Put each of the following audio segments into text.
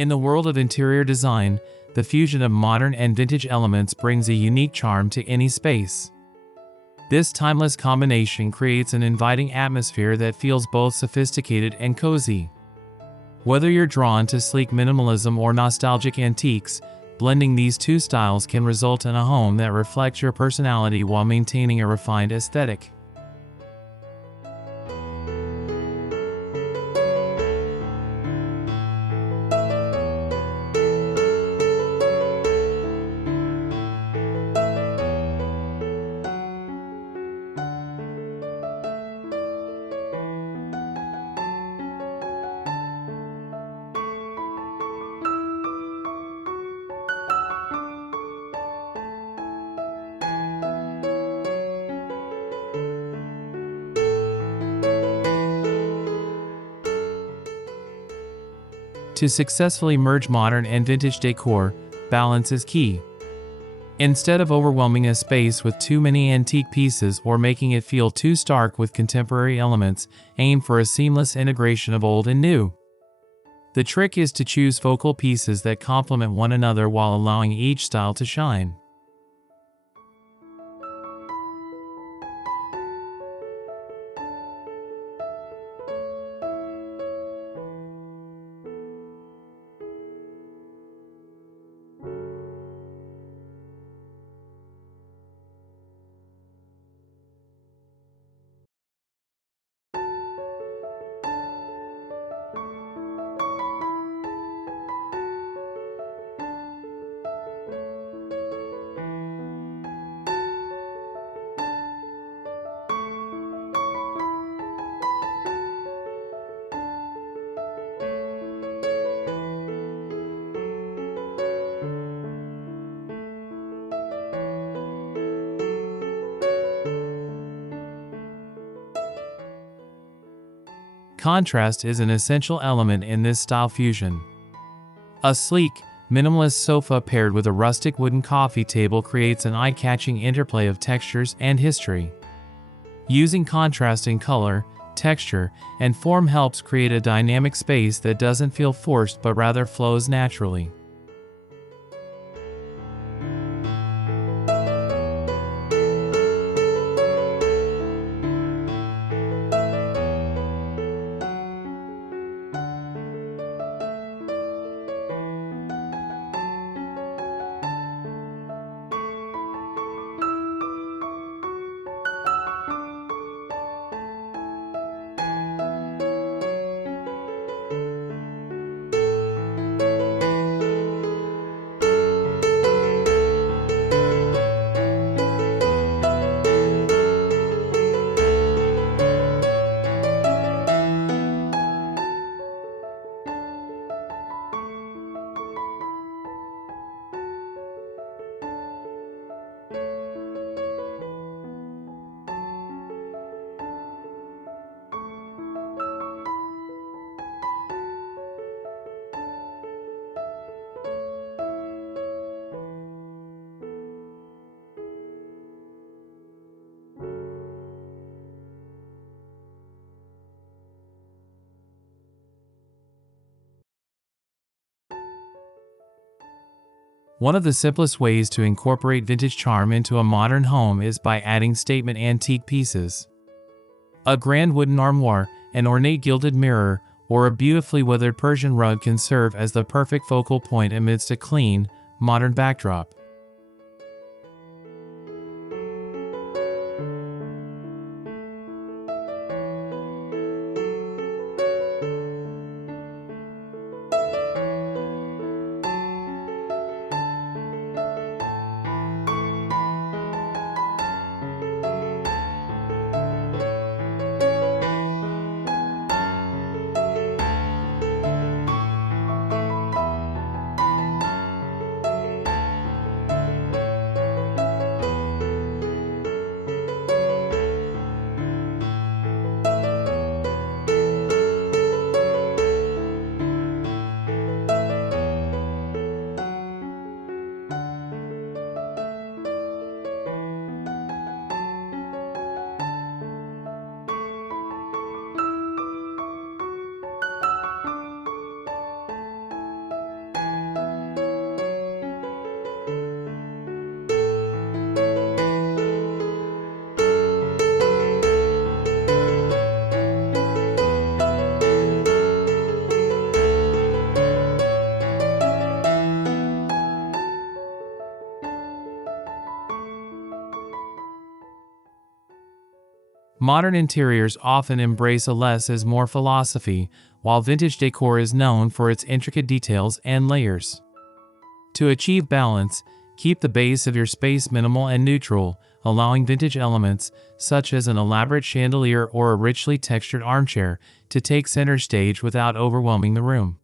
In the world of interior design, the fusion of modern and vintage elements brings a unique charm to any space. This timeless combination creates an inviting atmosphere that feels both sophisticated and cozy. Whether you're drawn to sleek minimalism or nostalgic antiques, blending these two styles can result in a home that reflects your personality while maintaining a refined aesthetic. To successfully merge modern and vintage decor, balance is key. Instead of overwhelming a space with too many antique pieces or making it feel too stark with contemporary elements, aim for a seamless integration of old and new. The trick is to choose focal pieces that complement one another while allowing each style to shine. Contrast is an essential element in this style fusion. A sleek, minimalist sofa paired with a rustic wooden coffee table creates an eye-catching interplay of textures and history. Using contrast in color, texture, and form helps create a dynamic space that doesn't feel forced but rather flows naturally. One of the simplest ways to incorporate vintage charm into a modern home is by adding statement antique pieces. A grand wooden armoire, an ornate gilded mirror, or a beautifully weathered Persian rug can serve as the perfect focal point amidst a clean, modern backdrop. Modern interiors often embrace a less is more philosophy, while vintage decor is known for its intricate details and layers. To achieve balance, keep the base of your space minimal and neutral, allowing vintage elements, such as an elaborate chandelier or a richly textured armchair, to take center stage without overwhelming the room.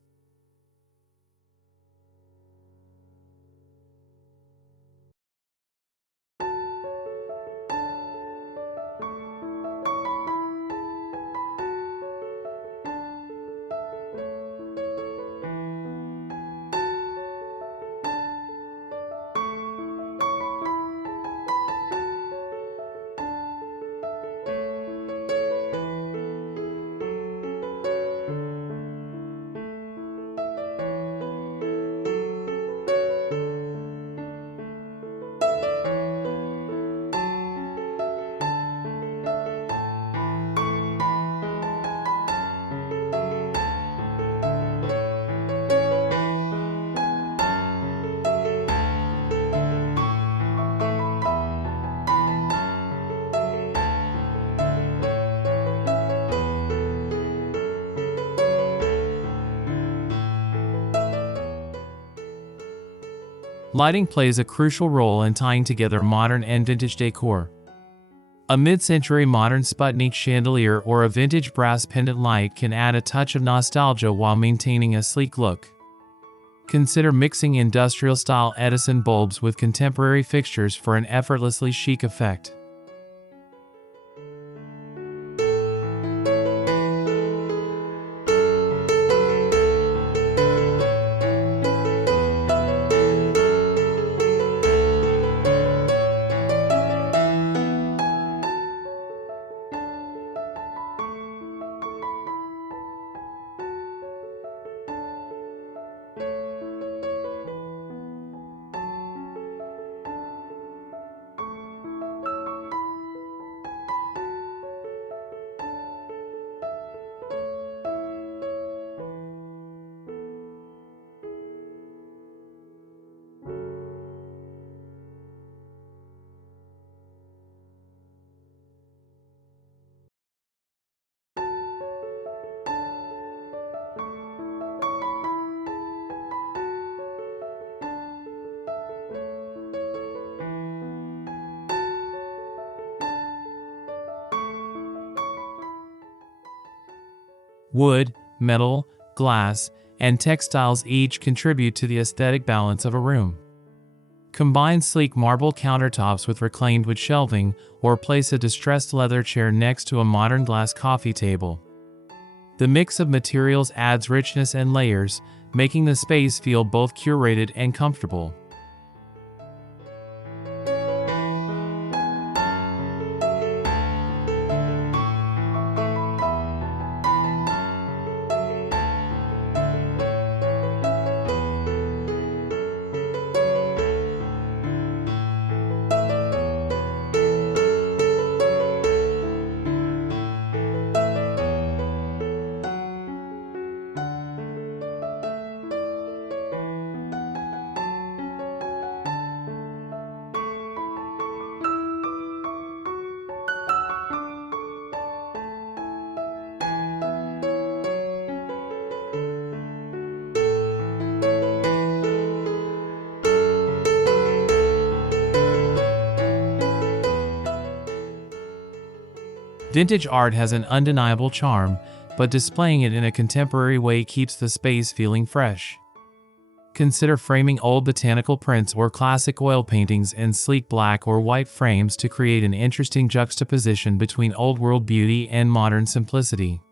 Lighting plays a crucial role in tying together modern and vintage decor. A mid-century modern Sputnik chandelier or a vintage brass pendant light can add a touch of nostalgia while maintaining a sleek look. Consider mixing industrial-style Edison bulbs with contemporary fixtures for an effortlessly chic effect. Wood, metal, glass, and textiles each contribute to the aesthetic balance of a room. Combine sleek marble countertops with reclaimed wood shelving, or place a distressed leather chair next to a modern glass coffee table. The mix of materials adds richness and layers, making the space feel both curated and comfortable. Vintage art has an undeniable charm, but displaying it in a contemporary way keeps the space feeling fresh. Consider framing old botanical prints or classic oil paintings in sleek black or white frames to create an interesting juxtaposition between old-world beauty and modern simplicity.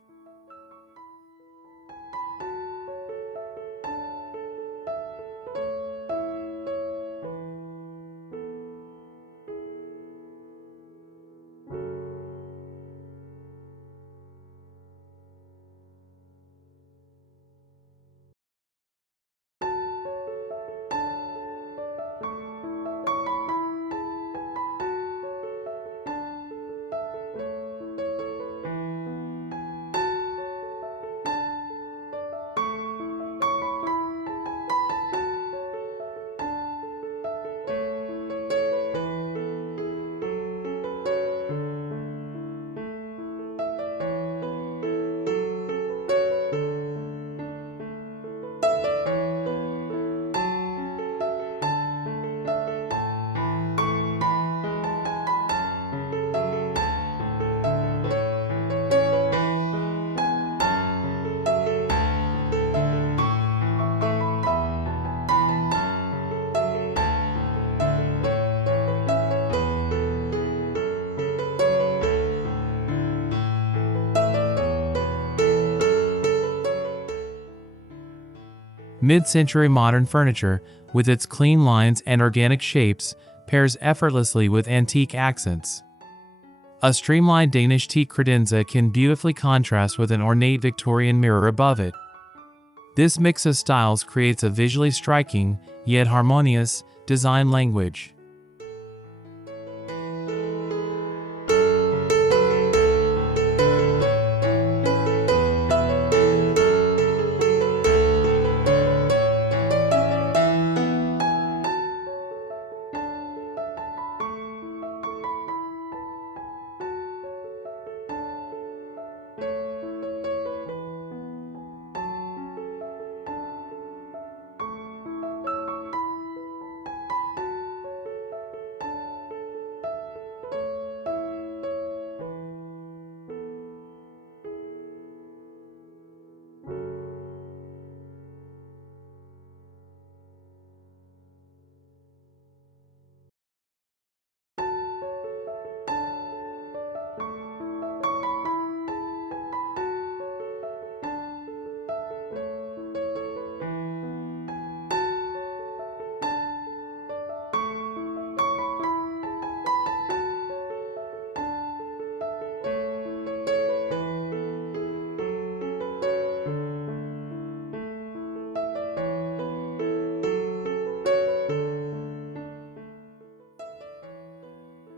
Mid-century modern furniture, with its clean lines and organic shapes, pairs effortlessly with antique accents. A streamlined Danish teak credenza can beautifully contrast with an ornate Victorian mirror above it. This mix of styles creates a visually striking, yet harmonious, design language.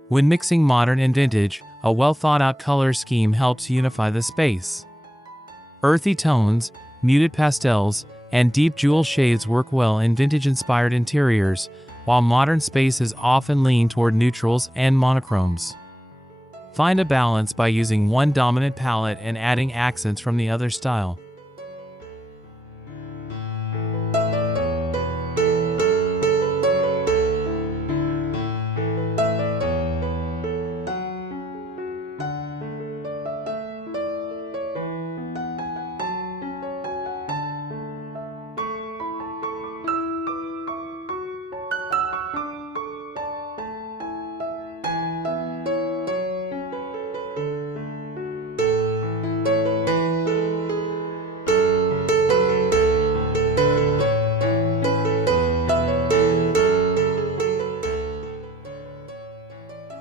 When mixing modern and vintage, a well-thought-out color scheme helps unify the space. Earthy tones, muted pastels, and deep jewel shades work well in vintage-inspired interiors, while modern spaces often lean toward neutrals and monochromes. Find a balance by using one dominant palette and adding accents from the other style.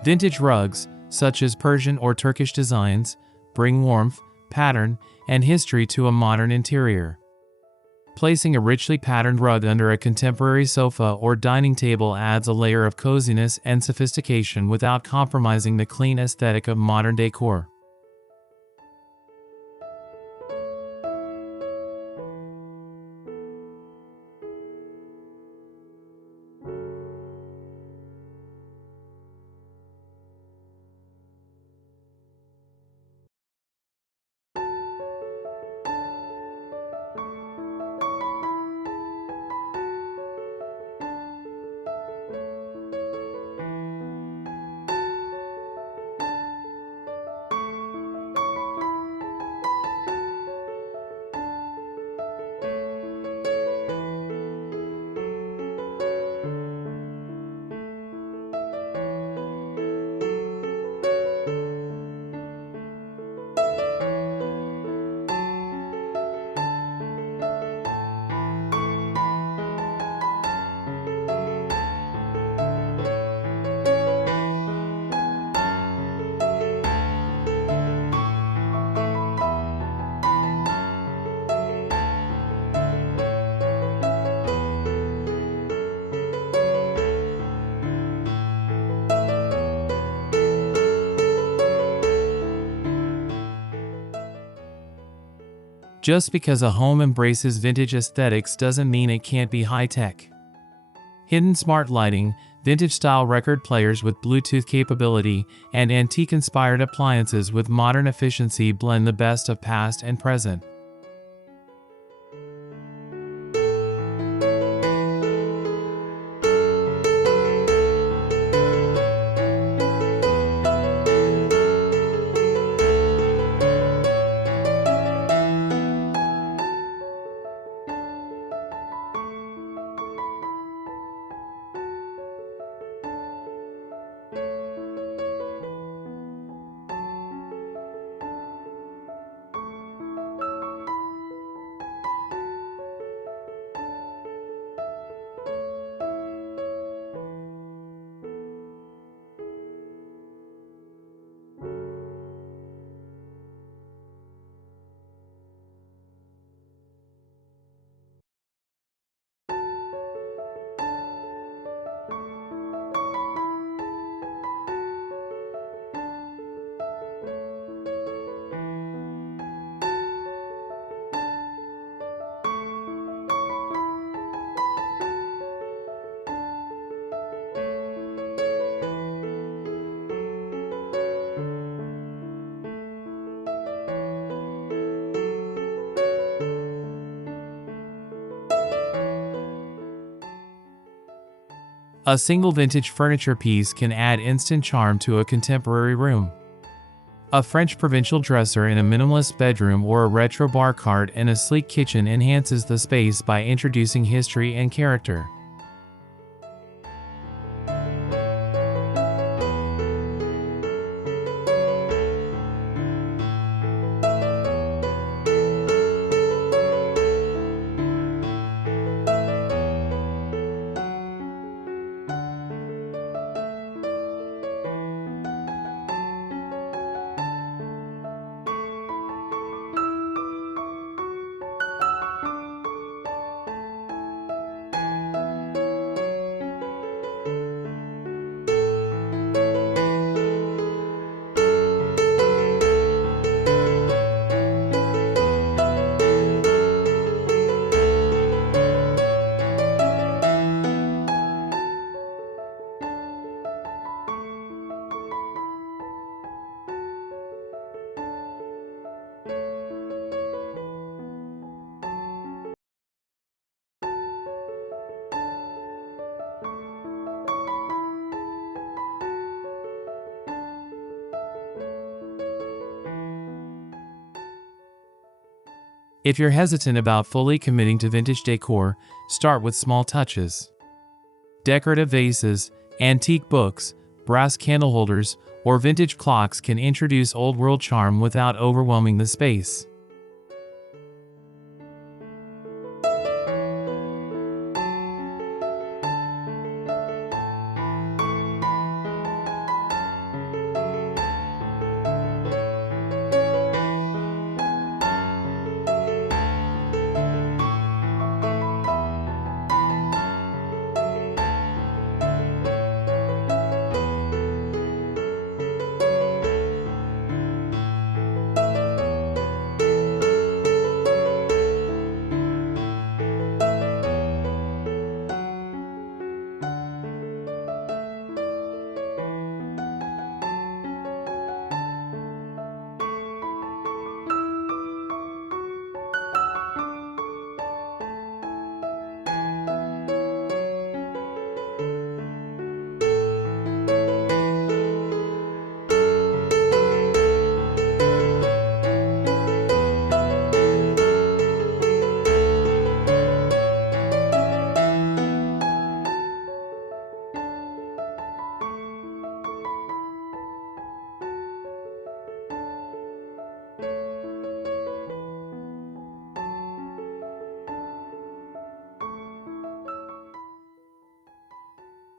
Vintage rugs, such as Persian or Turkish designs, bring warmth, pattern, and history to a modern interior. Placing a richly patterned rug under a contemporary sofa or dining table adds a layer of coziness and sophistication without compromising the clean aesthetic of modern decor. Just because a home embraces vintage aesthetics doesn't mean it can't be high-tech. Hidden smart lighting, vintage-style record players with Bluetooth capability, and antique-inspired appliances with modern efficiency blend the best of past and present. A single vintage furniture piece can add instant charm to a contemporary room. A French provincial dresser in a minimalist bedroom or a retro bar cart in a sleek kitchen enhances the space by introducing history and character. If you're hesitant about fully committing to vintage decor, start with small touches. Decorative vases, antique books, brass candle holders, or vintage clocks can introduce old-world charm without overwhelming the space.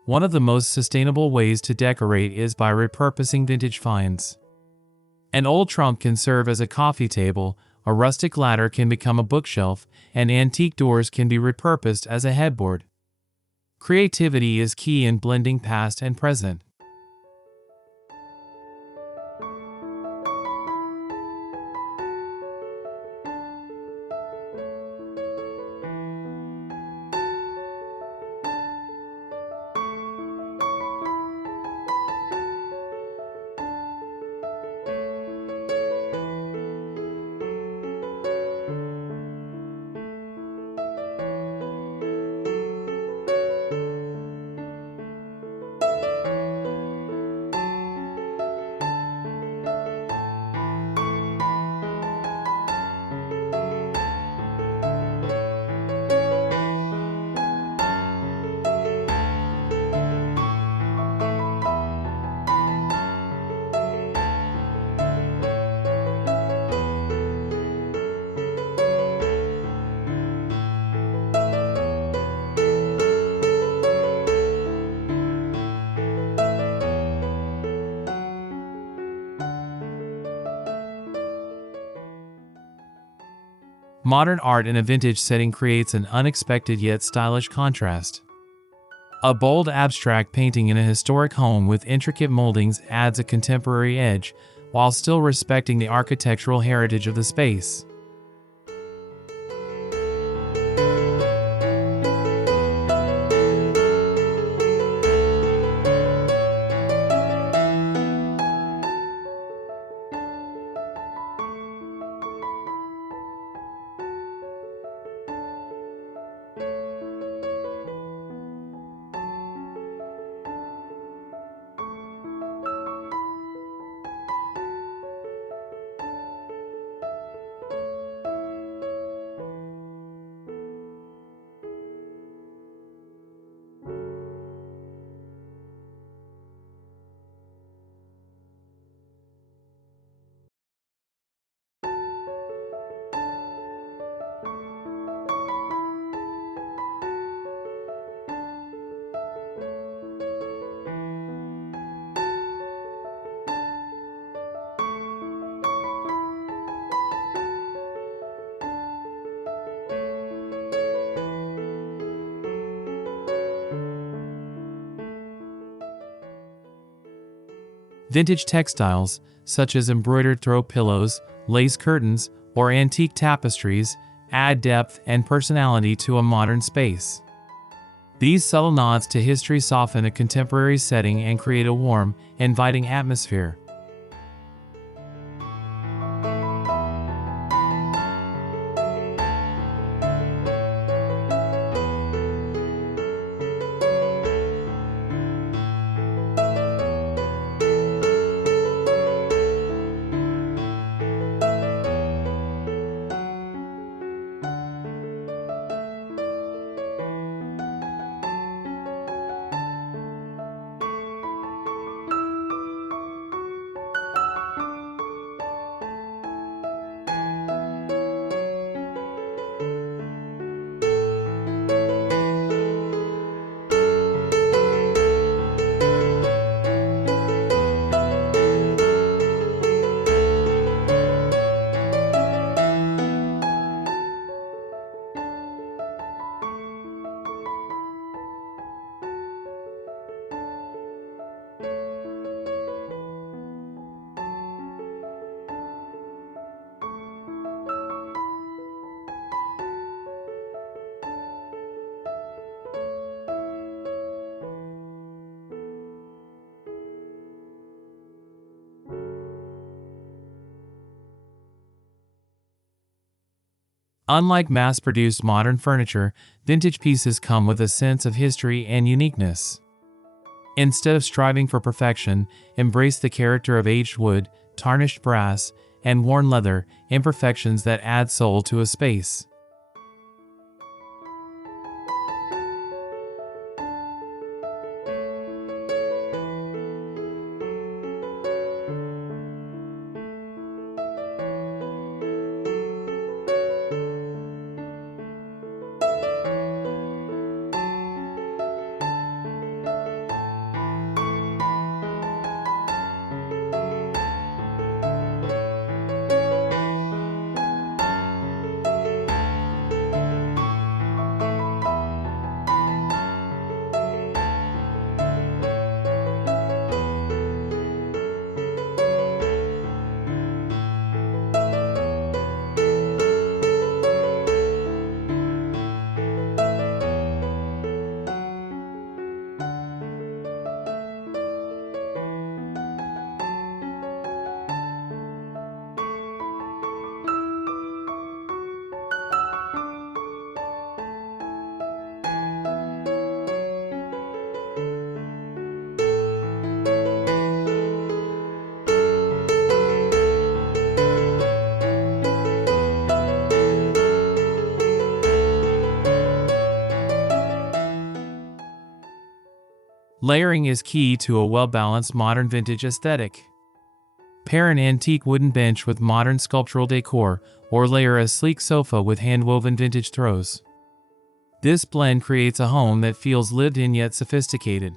One of the most sustainable ways to decorate is by repurposing vintage finds. An old trunk can serve as a coffee table, a rustic ladder can become a bookshelf, and antique doors can be repurposed as a headboard. Creativity is key in blending past and present. Modern art in a vintage setting creates an unexpected yet stylish contrast. A bold abstract painting in a historic home with intricate moldings adds a contemporary edge, while still respecting the architectural heritage of the space. Vintage textiles, such as embroidered throw pillows, lace curtains, or antique tapestries, add depth and personality to a modern space. These subtle nods to history soften a contemporary setting and create a warm, inviting atmosphere. Unlike mass-produced modern furniture, vintage pieces come with a sense of history and uniqueness. Instead of striving for perfection, embrace the character of aged wood, tarnished brass, and worn leather, imperfections that add soul to a space. Layering is key to a well-balanced modern vintage aesthetic. Pair an antique wooden bench with modern sculptural decor, or layer a sleek sofa with hand-woven vintage throws. This blend creates a home that feels lived in yet sophisticated.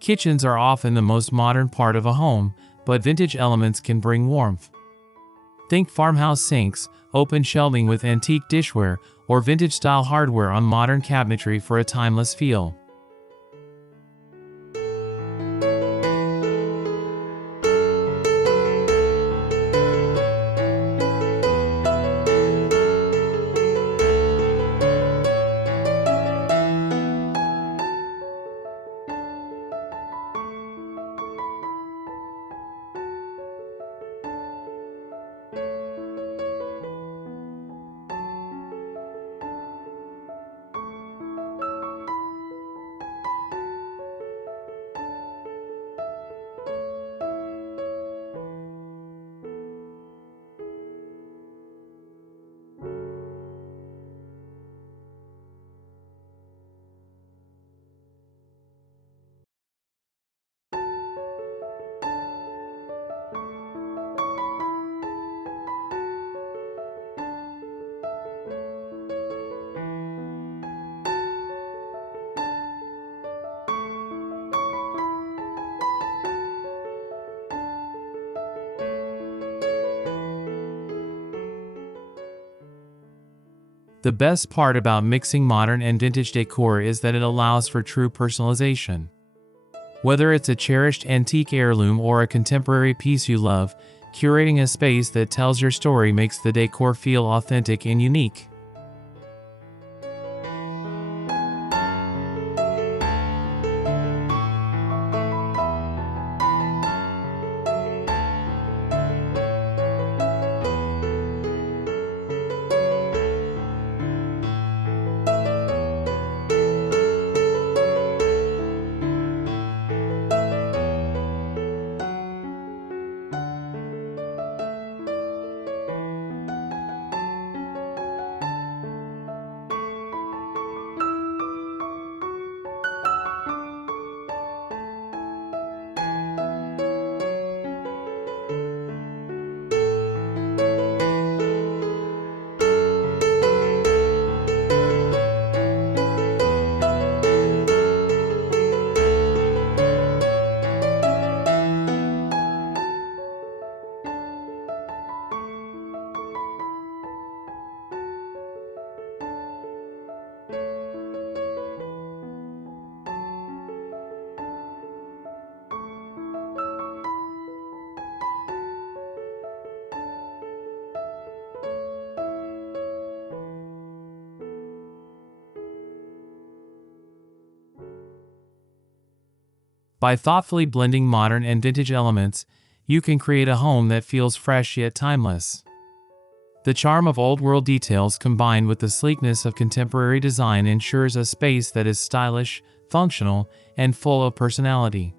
Kitchens are often the most modern part of a home, but vintage elements can bring warmth. Think farmhouse sinks, open shelving with antique dishware, or vintage-style hardware on modern cabinetry for a timeless feel. The best part about mixing modern and vintage decor is that it allows for true personalization. Whether it's a cherished antique heirloom or a contemporary piece you love, curating a space that tells your story makes the decor feel authentic and unique. By thoughtfully blending modern and vintage elements, you can create a home that feels fresh yet timeless. The charm of old-world details combined with the sleekness of contemporary design ensures a space that is stylish, functional, and full of personality.